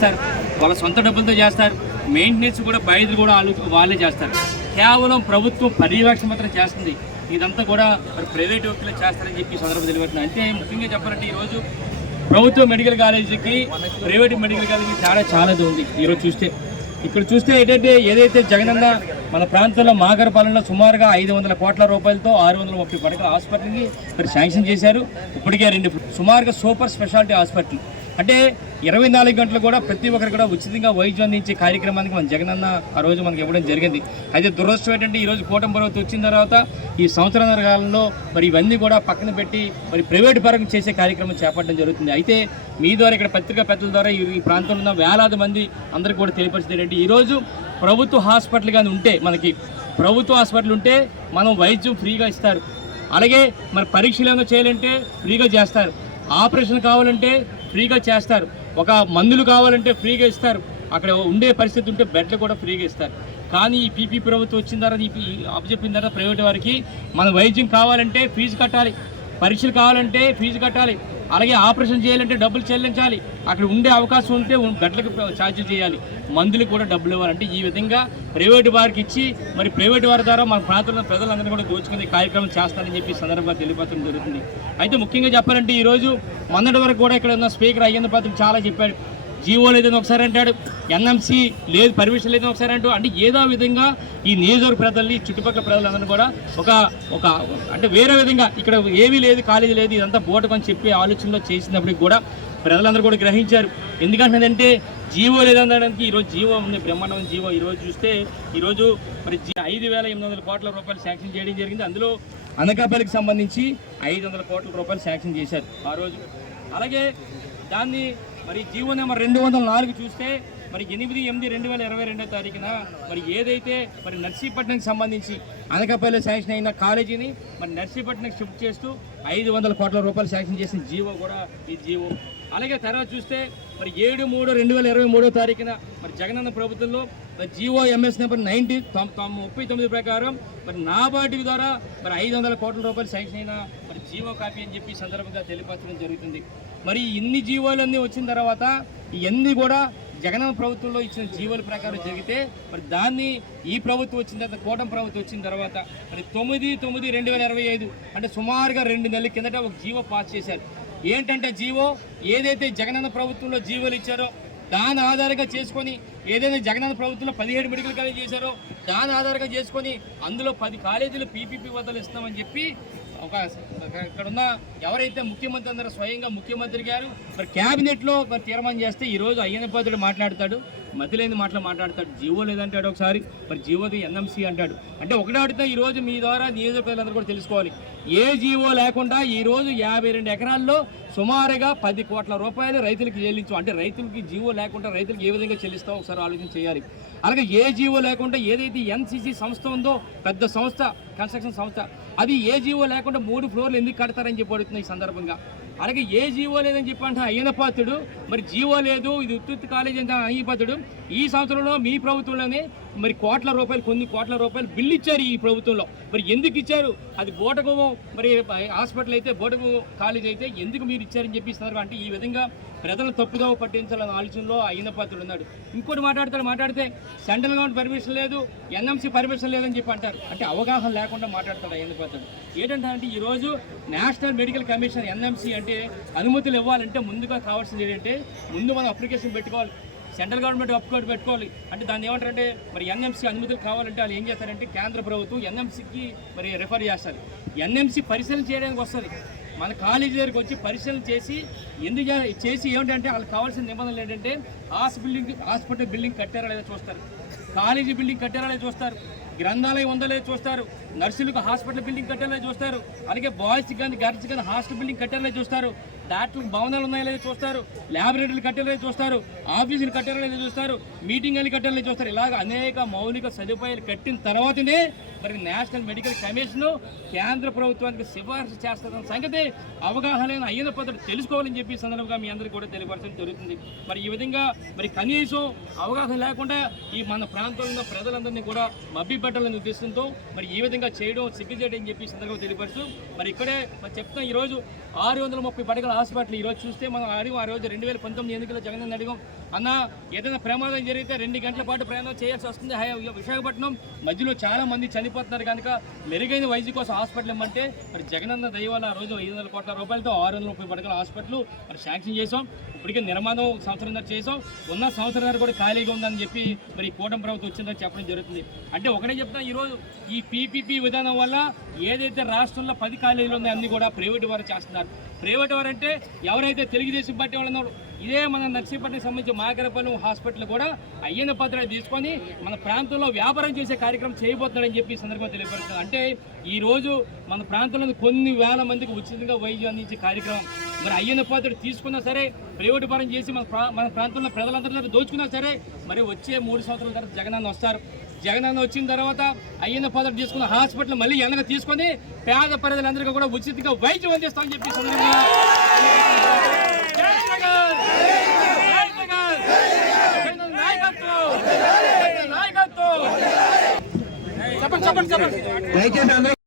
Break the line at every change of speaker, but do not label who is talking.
చేస్తారు. వాళ్ళ సొంత డబ్బులతో చేస్తారు. మెయింటెనెన్స్ కూడా బయలు కూడా వాళ్ళు వాళ్ళే చేస్తారు. కేవలం ప్రభుత్వం పర్యవేక్షణ మాత్రం చేస్తుంది. ఇదంతా కూడా మరి ప్రైవేట్ వ్యక్తులు చేస్తారని చెప్పి సందర్భం తెలియబడుతుంది అంటే ముఖ్యంగా చెప్పాలంటే ఈరోజు ప్రభుత్వ మెడికల్ కాలేజీకి ప్రైవేట్ మెడికల్ కాలేజీకి చాలా చాలా ఉంది. ఈరోజు చూస్తే. ఇక్కడ చూస్తే ఏంటంటే ఏదైతే జగనన్న మన ప్రాంతంలో మాగరపాలెంలో సుమారుగా ఐదు వందల కోట్ల రూపాయలతో ఆరు వందల ముప్పై పడకల హాస్పిటల్కి మరి శాంక్షన్ చేశారు. ఇప్పటికే రెండు సుమారుగా సూపర్ స్పెషాలిటీ హాస్పిటల్. అంటే ఇరవై నాలుగు గంటలు కూడా ప్రతి ఒక్కరు కూడా ఉచితంగా వైద్యం అందించే కార్యక్రమానికి మన జగనన్న ఆ రోజు మనకి ఇవ్వడం జరిగింది. అయితే దురదృష్టం ఏంటంటే ఈ రోజు కూటమి ప్రభుత్వం వచ్చిన తర్వాత ఈ సంవత్సరాల కాలంలో మరి ఇవన్నీ కూడా పక్కన పెట్టి మరి ప్రైవేట్ పరంగా చేసే కార్యక్రమం చేపట్టడం జరుగుతుంది. అయితే మీ ద్వారా ఇక్కడ పత్రికా పెద్దల ద్వారా ఈ ఈ ప్రాంతంలో ఉన్న వేలాది మంది అందరికీ కూడా తెలియపరిచింది ఏంటంటే ఈరోజు ప్రభుత్వ హాస్పిటల్ కానీ ఉంటే మనకి ప్రభుత్వ హాస్పిటల్ ఉంటే మనం వైద్యం ఫ్రీగా ఇస్తారు. అలాగే మరి పరీక్షలు ఏమైనా చేయాలంటే ఫ్రీగా చేస్తారు. ఆపరేషన్ కావాలంటే ఫ్రీగా చేస్తారు. ఒక మందులు కావాలంటే ఫ్రీగా ఇస్తారు. అక్కడ ఉండే పరిస్థితి ఉంటే బెడ్లు కూడా ఫ్రీగా ఇస్తారు. కానీ ఈ పీపీ ప్రభుత్వం వచ్చిన తర్వాత ఈ అప్పచెప్పిన తర్వాత ప్రైవేట్ వారికి మన వైద్యం కావాలంటే ఫీజు కట్టాలి. పరీక్షలు కావాలంటే ఫీజు కట్టాలి. అలాగే ఆపరేషన్ చేయాలంటే డబ్బులు చెల్లించాలి. అక్కడ ఉండే అవకాశం ఉంటే గట్లకు బెడ్లకు ఛార్జీలు చేయాలి. మందులకు కూడా డబ్బులు ఇవ్వాలంటే ఈ విధంగా ప్రైవేట్ వారికి ఇచ్చి మరి ప్రైవేట్ వారి ద్వారా మన ప్రాంతంలో ప్రజలందరినీ కూడా దోచుకునే కార్యక్రమం చేస్తారని చెప్పి సందర్భంగా తెలియపరచడం జరుగుతుంది. అయితే ముఖ్యంగా చెప్పాలంటే ఈరోజు మొన్నటి వరకు కూడా ఇక్కడ ఉన్న స్పీకర్ అయ్యేంద్ర పాత్ర చాలా చెప్పాడు. జీవో లేదని ఒకసారి అంటాడు ఎన్ఎంసీ లేదు పర్మిషన్ లేదని ఒకసారి అంటూ అంటే ఏదో విధంగా ఈ నియోజకవర్గ ప్రజల్ని చుట్టుపక్కల ప్రజలందరినీ కూడా ఒక ఒక అంటే వేరే విధంగా ఇక్కడ ఏమీ లేదు కాలేజీ లేదు ఇదంతా బోటకని చెప్పి ఆలోచనలో చేసినప్పటికి కూడా ప్రజలందరూ కూడా గ్రహించారు. ఎందుకంటే జీవో లేదనడానికి ఈరోజు జీవో ఉంది బ్రహ్మాండమైన జీవో. ఈరోజు చూస్తే ఈరోజు మరి ఐదు వేల ఎనిమిది వందల కోట్ల రూపాయలు శాంక్షన్ చేయడం జరిగింది. అందులో అనకాపల్లికి సంబంధించి ఐదు వందల కోట్ల రూపాయలు శాంక్షన్ చేశారు ఆ రోజు. అలాగే దాన్ని మరి జీవో నెంబర్ రెండు వందల నాలుగు చూస్తే మరి ఎనిమిది ఎనిమిది రెండు వేల ఇరవై రెండో తారీఖున మరి ఏదైతే మరి నర్సీపట్నంకి సంబంధించి అనకాపల్లి శాంక్షన్ అయిన కాలేజీని మరి నర్సీపట్నంకి షిఫ్ట్ చేస్తూ ఐదు వందల కోట్ల రూపాయలు శాంక్షన్ చేసిన జీవో కూడా ఈ జీవో. అలాగే తర్వాత చూస్తే మరి ఏడు మూడు రెండు వేల ఇరవై మూడో తారీఖున మరి జగనన్న ప్రభుత్వంలో మరి జీవో ఎంఎస్ నెంబర్ నైన్టీ ముప్పై తొమ్మిది ప్రకారం మరి నాబార్డు ద్వారా మరి ఐదు వందల కోట్ల రూపాయలు శాంక్షన్ అయిన మరి జీవో కాపీ అని చెప్పి సందర్భంగా తెలియపరచడం జరుగుతుంది. మరి ఇన్ని జీవోలన్నీ వచ్చిన తర్వాత ఇవన్నీ కూడా జగనన్న ప్రభుత్వంలో ఇచ్చిన జీవోల ప్రకారం జరిగితే మరి దాన్ని ఈ ప్రభుత్వం వచ్చిన తర్వాత కూటమి ప్రభుత్వం వచ్చిన తర్వాత మరి తొమ్మిది తొమ్మిది రెండు వేల ఇరవై ఐదు అంటే సుమారుగా రెండు నెలల కిందట ఒక జీవో పాస్ చేశారు. ఏంటంటే జీవో ఏదైతే జగనన్న ప్రభుత్వంలో జీవోలు ఇచ్చారో దాని ఆధారంగా చేసుకొని ఏదైతే జగనన్న ప్రభుత్వంలో పదిహేడు మెడికల్ కాలేజ్ చేశారో దాని ఆధారంగా చేసుకొని అందులో పది కాలేజీలు పీపీపీ వద్దలు ఇస్తామని చెప్పి ఒక ఇక్కడున్న ఎవరైతే ముఖ్యమంత్రి అందరూ స్వయంగా ముఖ్యమంత్రి గారు మరి క్యాబినెట్లో మరి తీర్మానం చేస్తే ఈరోజు అయ్యనపాత్రుడు మాట్లాడతాడు. మధ్యలేని మాటలు మాట్లాడతాడు. జీవో లేదంటాడు ఒకసారి. మరి జీవోది ఎన్ఎంసీ అంటాడు. అంటే ఒకటే అడిగితే ఈ రోజు మీ ద్వారా నియోజక ప్రజలందరూ కూడా తెలుసుకోవాలి. ఏ జీవో లేకుండా ఈ రోజు యాభై రెండు ఎకరాల్లో సుమారుగా పది కోట్ల రూపాయలు రైతులకు చెల్లించు అంటే రైతులకి జీవో లేకుండా రైతులకు ఏ విధంగా చెల్లిస్తావు ఒకసారి ఆలోచన చేయాలి. అలాగే ఏ జీవో లేకుండా ఏదైతే ఎన్సీసీ సంస్థ ఉందో పెద్ద సంస్థ కన్స్ట్రక్షన్ సంస్థ అది ఏ జీవో లేకుండా మూడు ఫ్లోర్లు ఎందుకు కడతారని చెప్పి అడుగుతున్నాయి ఈ సందర్భంగా. అలాగే ఏ జీవో లేదని చెప్పి అంటే అయ్యనపాత్రుడు మరి జీవో లేదు ఇది ఉత్తుత్తి కాలేజ్ అంటే అయ్యపాత్రుడు ఈ సంవత్సరంలో మీ ప్రభుత్వంలోనే మరి కోట్ల రూపాయలు కొన్ని కోట్ల రూపాయలు బిల్లు ఇచ్చారు ఈ ప్రభుత్వంలో. మరి ఎందుకు ఇచ్చారు? అది బోటకు మరి హాస్పిటల్ అయితే బోటగు కాలేజ్ అయితే ఎందుకు మీరు ఇచ్చారని చెప్పి అంటే ఈ విధంగా ప్రజలను తప్పుగా పట్టించాలన్న ఆలోచనలో అయిన పాత్రుడు ఉన్నాడు. ఇంకోటి మాట్లాడతాడు మాట్లాడితే సెంట్రల్ గవర్నమెంట్ పర్మిషన్ లేదు ఎన్ఎంసీ పర్మిషన్ లేదని చెప్పి అంటారు. అంటే అవగాహన లేకుండా మాట్లాడతాడు అయిన పాత్రుడు. ఏంటంటే అంటే ఈరోజు నేషనల్ మెడికల్ కమిషన్ ఎన్ఎంసీ అంటే అనుమతులు ఇవ్వాలంటే ముందుగా కావాల్సింది ఏంటంటే ముందు మనం అప్లికేషన్ పెట్టుకోవాలి. సెంట్రల్ గవర్నమెంట్ అప్కోడ్ పెట్టుకోవాలి. అంటే దాన్ని ఏమంటారంటే మరి ఎన్ఎంసీ అనుమతులు కావాలంటే వాళ్ళు ఏం చేస్తారంటే కేంద్ర ప్రభుత్వం ఎన్ఎంసీకి మరి రిఫర్ చేస్తారు. ఎన్ఎంసీ పరిశీలన చేయడానికి వస్తుంది. మన కాలేజీ దగ్గరికి వచ్చి పరిశీలన చేసి ఎందుకు చేసి ఏమిటంటే వాళ్ళకి కావాల్సిన నిబంధనలు ఏంటంటే హాస్ బిల్డింగ్ హాస్పిటల్ బిల్డింగ్ కట్టారా లేదా చూస్తారు. కాలేజీ బిల్డింగ్ కట్టారా చూస్తారు గ్రంథాలయం ఉందలే చూస్తారు నర్సులకు హాస్పిటల్ బిల్డింగ్ కట్టారా చూస్తారు అలాగే బాయ్స్ కానీ గర్ల్స్ కానీ హాస్టల్ బిల్డింగ్ కట్టారా చూస్తారు డాక్టర్ భవనాలు ఉన్నాయో చూస్తారు ల్యాబొరేటరీలు కట్టారో చూస్తారు ఆఫీసులు కట్టారో చూస్తారు మీటింగ్ అని కట్టారో చూస్తారు. ఇలాగ అనేక మౌలిక సదుపాయాలు కట్టిన తర్వాతనే మరి నేషనల్ మెడికల్ కమిషన్ కేంద్ర ప్రభుత్వానికి సిఫార్సు చేస్తారన్న సంగతి అవగాహన అయిన పద్ధతి తెలుసుకోవాలని చెప్పి సందర్భంగా మీ అందరికీ కూడా తెలియపరచడం జరుగుతుంది. మరి ఈ విధంగా మరి కనీసం అవగాహన లేకుండా ఈ మన ప్రాంతంలో ఉన్న ప్రజలందరినీ కూడా మభ్యపెట్టి ఉద్దేశంతో మరి ఈ విధంగా చేయడం సిగ్గుచేయడం అని చెప్పి సందర్భంగా తెలియపరుస్తూ మరి ఇక్కడే మరి చెప్తాం ఈరోజు ఆరు వందల ముప్పై పడగల హాస్పిటల్ ఈరోజు చూస్తే మనం అడిగాం ఆ రోజు రెండు వేల పంతొమ్మిది ఎన్నికల్లో జగన్ అడిగాం. అన్న ఏదైనా ప్రమాదం జరిగితే రెండు గంటల పాటు ప్రయాణం చేయాల్సి వస్తుంది. హై- విశాఖపట్నం మధ్యలో చాలా మంది చనిపోతున్నారు. కనుక మెరుగైన వైద్యం కోసం హాస్పిటల్ ఇమ్మంటే మరి జగనన్న దయ ఆ రోజు ఐదు వందల కోట్ల రూపాయలతో ఆరు వందల ముప్పై పడకల హాస్పిటల్ మరి శాంక్షన్ చేసాం ఇప్పటికే నిర్మాణం సంవత్సరంన్నర చేసాం ఉన్న సంవత్సరంన్నర కూడా ఖాళీగా ఉందని చెప్పి మరి కూటమి ప్రభుత్వం వచ్చిందని చెప్పడం జరుగుతుంది. అంటే ఒకటే చెప్తాను ఈరోజు ఈ పీపీపీ విధానం వల్ల ఏదైతే రాష్ట్రంలో పది కాలేజీలు ఉన్నాయో అన్ని కూడా ప్రైవేట్ వారు చేస్తున్నారు. ప్రైవేట్ వారు అంటే ఎవరైతే తెలుగుదేశం పార్టీ వాళ్ళు ఇదే మన నర్సీపట్నం సంబంధించి మాకరపల్లి హాస్పిటల్ కూడా అయ్యన్న పత్రాలు తీసుకొని మన ప్రాంతంలో వ్యాపారం చేసే కార్యక్రమం చేయబోతున్నాడని చెప్పి సందర్భంగా తెలియపరుస్తుంది అంటే ఈరోజు మన ప్రాంతంలో కొన్ని వేల మందికి ఉచితంగా వైద్యం అందించే కార్యక్రమం మరి అయ్యన్న పాత్ర తీసుకున్నా సరే ప్రైవేట్ పరం చేసి మన ప్రా మన ప్రాంతంలో ప్రజలందరి దగ్గర దోచుకున్నా సరే మరి వచ్చే మూడు సంవత్సరాల తర్వాత జగనన్న వస్తారు. జగనన్న వచ్చిన తర్వాత అయ్యన్న పాత్ర తీసుకున్న హాస్పిటల్ మళ్ళీ వెనక తీసుకొని పేద ప్రజలందరికీ కూడా ఉచితంగా వైద్యం అందిస్తామని చెప్పి ఈ సందర్భంగా జై జగన్! జై జగన్! జగన్ నాయకత్వం! జగన్ నాయకత్వం! చెప్పండి చెప్పండి చెప్పండి
దయచేసి అందరూ